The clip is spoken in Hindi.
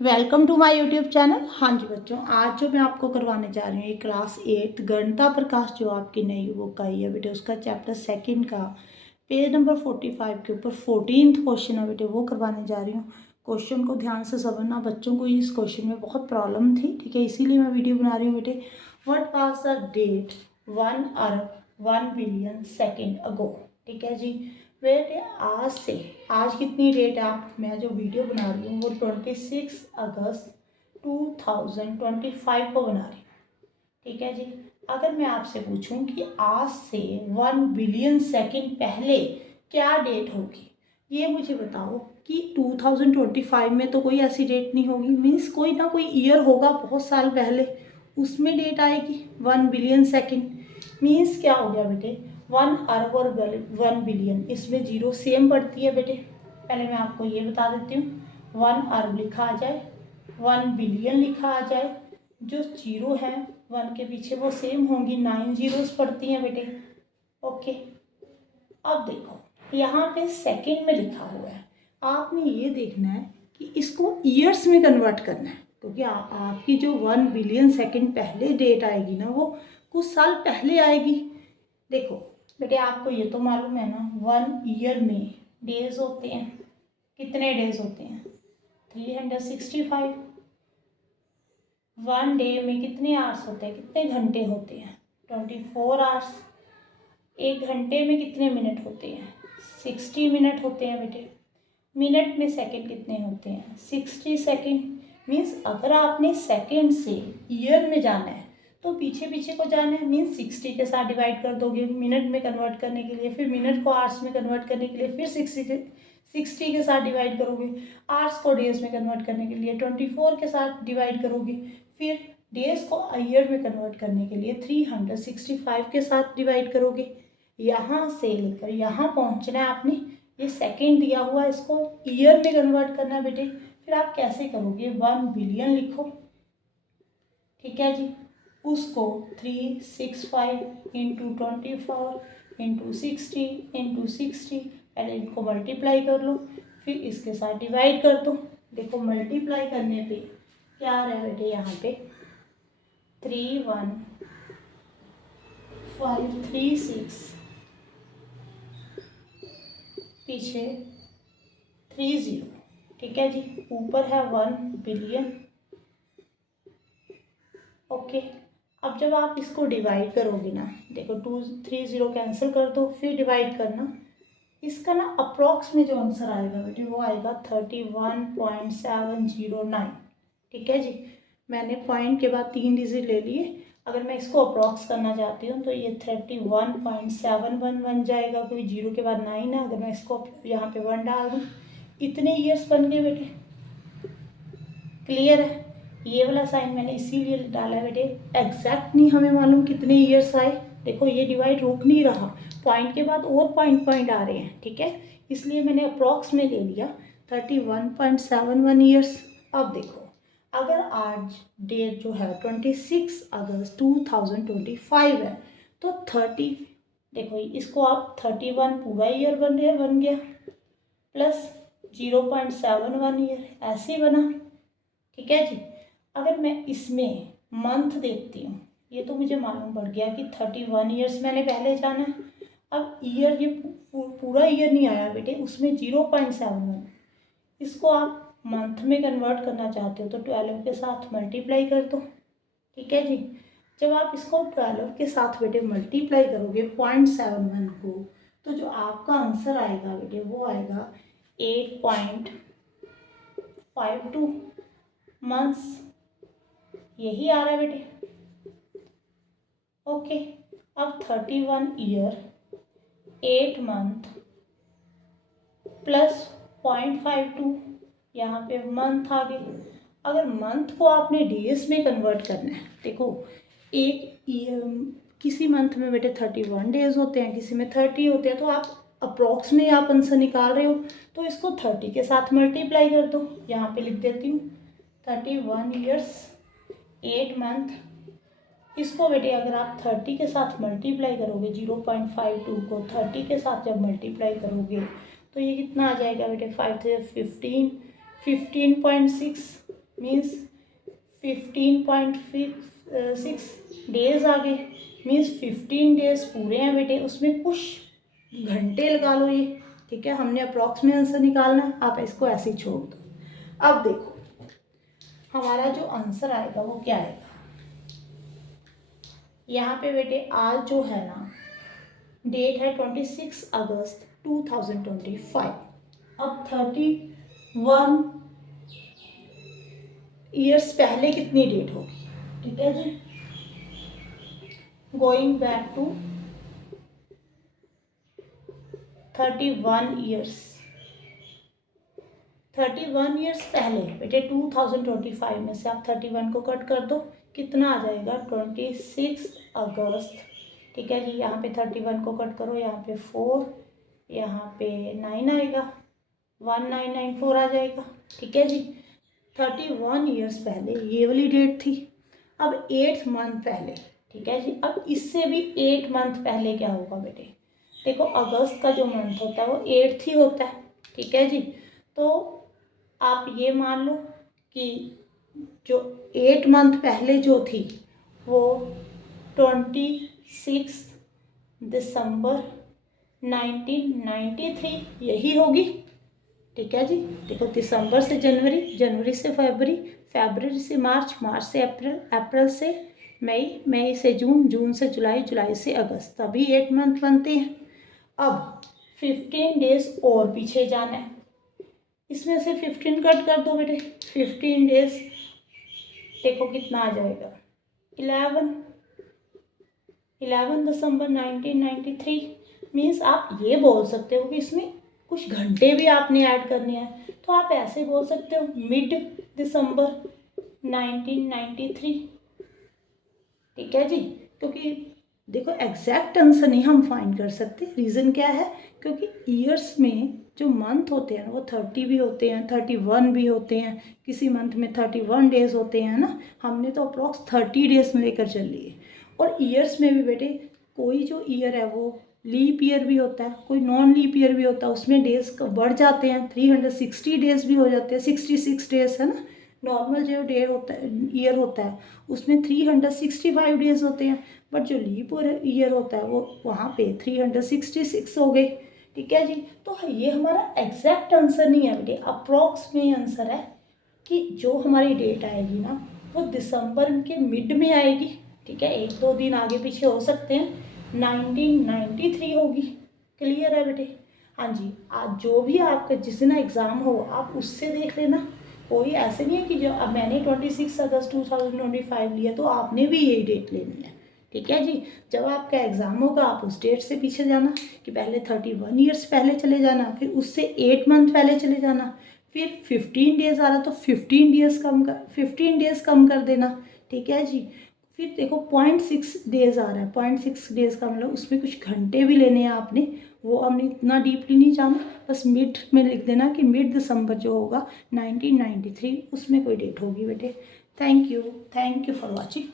Welcome to my YouTube channel. हाँ जी बच्चों, आज जो मैं आपको करवाने जा रही हूँ ये क्लास 8 गणिता प्रकाश जो आपकी नई बुक आई है बेटे, उसका चैप्टर सेकंड का पेज नंबर 45 के ऊपर 14th क्वेश्चन है बेटे, वो करवाने जा रही हूँ। क्वेश्चन को ध्यान से समझना, बच्चों को इस क्वेश्चन में बहुत प्रॉब्लम थी, ठीक है, इसीलिए मैं वीडियो बना रही हूँ बेटे। व्हाट वाज द डेट 1 अरब 1 बिलियन सेकेंड अगो, ठीक है जी। बेटे आज कितनी डेट है, आप मैं जो वीडियो बना रही हूँ वो 26 अगस्त 2025 को बना रही हूँ, ठीक है जी। अगर मैं आपसे पूछूं कि आज से 1 बिलियन सेकंड पहले क्या डेट होगी, ये मुझे बताओ कि 2025 में तो कोई ऐसी डेट नहीं होगी, मीन्स कोई ना कोई ईयर होगा बहुत साल पहले, उसमें डेट आएगी 1 बिलियन सेकंड। मीन्स क्या हो गया बेटे, 1 अरब और 1 बिलियन, इसमें जीरो सेम पड़ती है बेटे। पहले मैं आपको ये बता देती हूँ, 1 अरब लिखा आ जाए, 1 बिलियन लिखा आ जाए, जो जीरो है 1 के पीछे वो सेम होंगी, 9 जीरोस पड़ती हैं बेटे। ओके, अब देखो यहाँ पे सेकंड में लिखा हुआ है, आपने ये देखना है कि इसको ईयर्स में कन्वर्ट करना है, क्योंकि आपकी जो 1 बिलियन सेकंड पहले डेट आएगी ना, वो कुछ साल पहले आएगी। देखो बेटे, आपको ये तो मालूम है ना, 1 ईयर में डेज होते हैं, कितने डेज होते हैं 365। 1 डे में कितने आवर्स होते हैं, कितने घंटे होते हैं 24 आवर्स। 1 घंटे में कितने मिनट होते हैं 60 मिनट होते हैं बेटे। मिनट में सेकंड कितने होते हैं 60 सेकंड। मीन्स अगर आपने सेकंड से ईयर में जाना है तो पीछे पीछे को जाना है, मीन्स 60 के साथ डिवाइड कर दोगे मिनट में कन्वर्ट करने के लिए, फिर मिनट को आवर्स में कन्वर्ट करने के लिए फिर 60 के साथ डिवाइड करोगे, आवर्स को डेज में कन्वर्ट करने के लिए 24 के साथ डिवाइड करोगे, फिर डेज को ईयर में कन्वर्ट करने के लिए 365 के साथ डिवाइड करोगे। यहाँ से लेकर यहाँ पहुँचना है आपने, ये सेकंड दिया हुआ, इसको ईयर में कन्वर्ट करना है बेटे। फिर आप कैसे करोगे, 1 बिलियन लिखो, ठीक है जी, उसको 365 इंटू 24 इंटू 60 इंटू 60, पहले इनको मल्टीप्लाई कर लो, फिर इसके साथ डिवाइड कर दो। देखो मल्टीप्लाई करने पे क्या आ रहा है बेटे, यहाँ पे 31536, पीछे 30, ठीक है जी, ऊपर है 1 बिलियन। ओके, अब जब आप इसको डिवाइड करोगे ना, देखो 2 3 0 कैंसिल कर दो, फिर डिवाइड करना, इसका ना अप्रॉक्स में जो आंसर आएगा बेटे वो आएगा 31.709, ठीक है जी। मैंने पॉइंट के बाद 3 डिजिट ले लिए, अगर मैं इसको अप्रॉक्स करना चाहती हूँ तो ये 31.71 बन जाएगा, क्योंकि जीरो के बाद 9 है। अगर मैं इसको यहाँ पे 1 डाल दूँ, इतने ईयर्स बन गए बेटे। क्लियर है, ये वाला साइन मैंने इसीलिए डाला है बेटे, एग्जैक्ट नहीं हमें मालूम कितने ईयर्स आए। देखो ये डिवाइड रुक नहीं रहा, पॉइंट के बाद और पॉइंट आ रहे हैं, ठीक है, इसलिए मैंने अप्रॉक्स में ले लिया 31.71 ईयर्स। अब देखो, अगर आज डेट जो है 26 अगस्त 2025 है, तो 30, देखो इसको आप 31 पूरा ईयर बन गया प्लस 0.71 ईयर, ऐसे ही बना, ठीक है जी। अगर मैं इसमें मंथ देखती हूँ, ये तो मुझे मालूम पड़ गया कि 31 ईयर्स मैंने पहले जाना है। अब ईयर ये पूरा ईयर नहीं आया बेटे, उसमें 0.71, इसको आप मंथ में कन्वर्ट करना चाहते हो तो 12 के साथ मल्टीप्लाई कर दो, ठीक है जी। जब आप इसको 12 के साथ बेटे मल्टीप्लाई करोगे 0.71 को, तो जो आपका आंसर आएगा बेटे वो आएगा 8.52 मंथ्स, यही आ रहा है बेटे। ओके, अब 31 ईयर 8 मंथ प्लस 0.52, यहाँ पे मंथ आ गए। अगर मंथ को आपने डेज में कन्वर्ट करना है, देखो एक किसी मंथ में बेटे 31 डेज होते हैं, किसी में 30 होते हैं, तो आप अप्रॉक्स में आप आंसर निकाल रहे हो तो इसको 30 के साथ मल्टीप्लाई कर दो। यहाँ पे लिख देती हूँ 31 ईयर्स 8 मंथ, इसको बेटे अगर आप 30 के साथ मल्टीप्लाई करोगे, 0.52 को 30 के साथ जब मल्टीप्लाई करोगे तो ये कितना आ जाएगा बेटे, 5 से 15, 15.6, मीन्स 15.6 डेज आ गए, मीन्स 15 डेज पूरे हैं बेटे, उसमें कुछ घंटे लगा लो ये, ठीक है। हमने अप्रॉक्स में आंसर निकालना है, आप इसको ऐसे ही छोड़ दो। अब देखो हमारा जो आंसर आएगा वो क्या आएगा, यहाँ पे बेटे आज जो है ना डेट है 26 अगस्त 2025। अब 31 ईयर्स पहले कितनी डेट होगी, ठीक है जी। Going back to 31 years, 31 years पहले बेटे 2025 में से आप 31 को कट कर दो, कितना आ जाएगा 26 अगस्त, ठीक है जी। यहाँ पे 31 को कट करो, यहाँ पे 4, यहाँ पे 9 आएगा, 1994 आ जाएगा, ठीक है जी। 31 ईयर्स पहले ये वाली डेट थी। अब 8 मंथ पहले, ठीक है जी। अब इससे भी 8 मंथ पहले क्या होगा बेटे, देखो अगस्त का जो मंथ होता है वो 8 ही होता है, ठीक है जी। तो आप ये मान लो कि जो 8 मंथ पहले जो थी वो 26 दिसंबर 1993 यही होगी, ठीक है जी। देखो दिसंबर से जनवरी, जनवरी से फरवरी, फरवरी से मार्च, मार्च से अप्रैल, अप्रैल से मई, मई से जून, जून से जुलाई, जुलाई से अगस्त, तभी 8 मंथ बनते हैं। अब 15 डेज और पीछे जाना है, इसमें से 15 कट कर दो बेटे, 15 डेज देखो कितना आ जाएगा 11 दिसंबर 1993। मीन्स आप ये बोल सकते हो कि इसमें कुछ घंटे भी आपने ऐड करने हैं, तो आप ऐसे बोल सकते हो मिड दिसंबर 1993, ठीक है जी। क्योंकि देखो एग्जैक्ट आंसर नहीं हम फाइंड कर सकते, रीज़न क्या है, क्योंकि ईयर्स में जो मंथ होते हैं वो 30 भी होते हैं, 31 भी होते हैं, किसी मंथ में 31 डेज होते हैं ना, हमने तो अप्रॉक्स 30 डेज में लेकर चल लिए। और ईयर्स में भी बेटे कोई जो ईयर है वो लीप ईयर भी होता है, कोई नॉन लीप ईयर भी होता है, उसमें डेज बढ़ जाते हैं, 360 डेज भी हो जाते हैं, 66 डेज है ना। नॉर्मल जो डे होता है ईयर होता है उसमें 365 डेज होते हैं, बट जो लीप ईयर होता है वो वहाँ पे 366 हो गए, ठीक है जी। तो ये हमारा एग्जैक्ट आंसर नहीं है बेटे, अप्रॉक्स में आंसर है कि जो हमारी डेट आएगी ना वो दिसंबर के मिड में आएगी, ठीक है। 1-2 दिन आगे पीछे हो सकते हैं, 1993 होगी। क्लियर है बेटे, हाँ जी। आज जो भी आपका जिस दिन एग्ज़ाम हो आप उससे देख लेना, कोई ऐसे नहीं है कि जो अब मैंने 26 अगस्त 2025 लिया तो आपने भी यही डेट लेनी है, ठीक है जी। जब आपका एग्ज़ाम होगा आप उस डेट से पीछे जाना कि पहले 31 ईयर्स पहले चले जाना, फिर उससे 8 मंथ पहले चले जाना, फिर 15 डेज आ रहा तो 15 डेज कम कर देना, ठीक है जी। फिर देखो 0.6 डेज आ रहा है, 0.6 डेज का मतलब उसमें कुछ घंटे भी लेने हैं आपने, वो हमने इतना डीपली नहीं जाना, बस मिड में लिख देना कि मिड दिसंबर जो होगा 1993 उसमें कोई डेट होगी बेटे। Thank you for watching.